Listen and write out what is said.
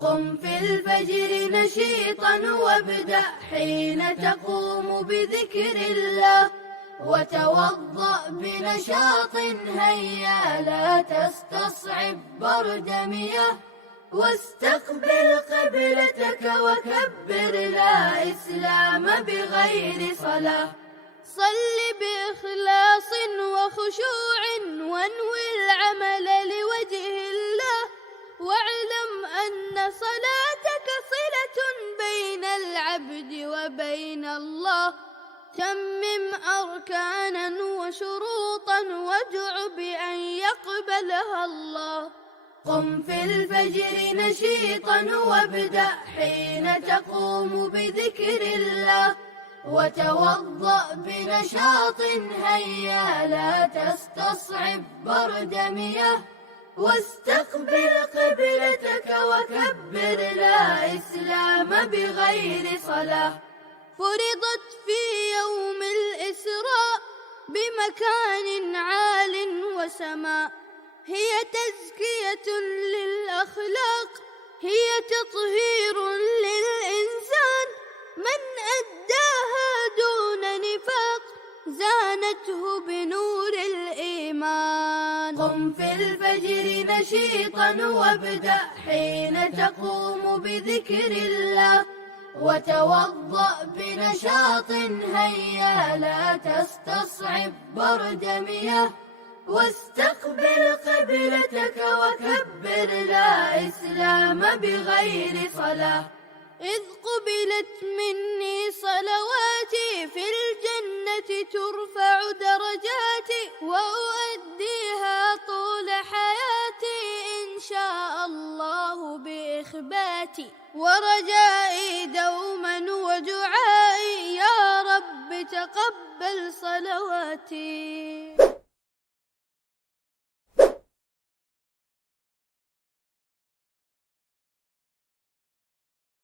قم في الفجر نشيطا وابدأ حين تقوم بذكر الله، وتوضأ بنشاط هيا لا تستصعب برد مياه، واستقبل قبلتك وكبر لا إسلام بغير صلاة. صل بإخلاص وخشوع وانوي العمل لوجه الله، واعلم أن صلاتك صلة بين العبد وبين الله. تمم أركانا وشروطا وادع بأن يقبلها الله. قم في الفجر نشيطا وابدأ حين تقوم بذكر الله، وتوضأ بنشاط هيا لا تستصعب برد مياه، واستقبل قبلتك وكبر لا إسلام بغير صلاة. فرضت في يوم الإسراء بمكان عال وسماء، هي تزكية للأخلاق، هي تطهير للإنسان، من أداها دون نفاق زانته بنور الإيمان. قم في الفجر نشيطا وابدأ حين تقوم بذكر الله، وتوضأ بنشاط هيا لا تستصعب برد مياه، واستقبل قبلتك وكبر لا إسلام بغير صلاة. إذ قبلت مني صلواتي في الجنة ترفع درجاتي، وأؤديها طول حياتي إن شاء الله بإخباتي، ورجائي دوما ودعائي يا رب تقبل صلواتي.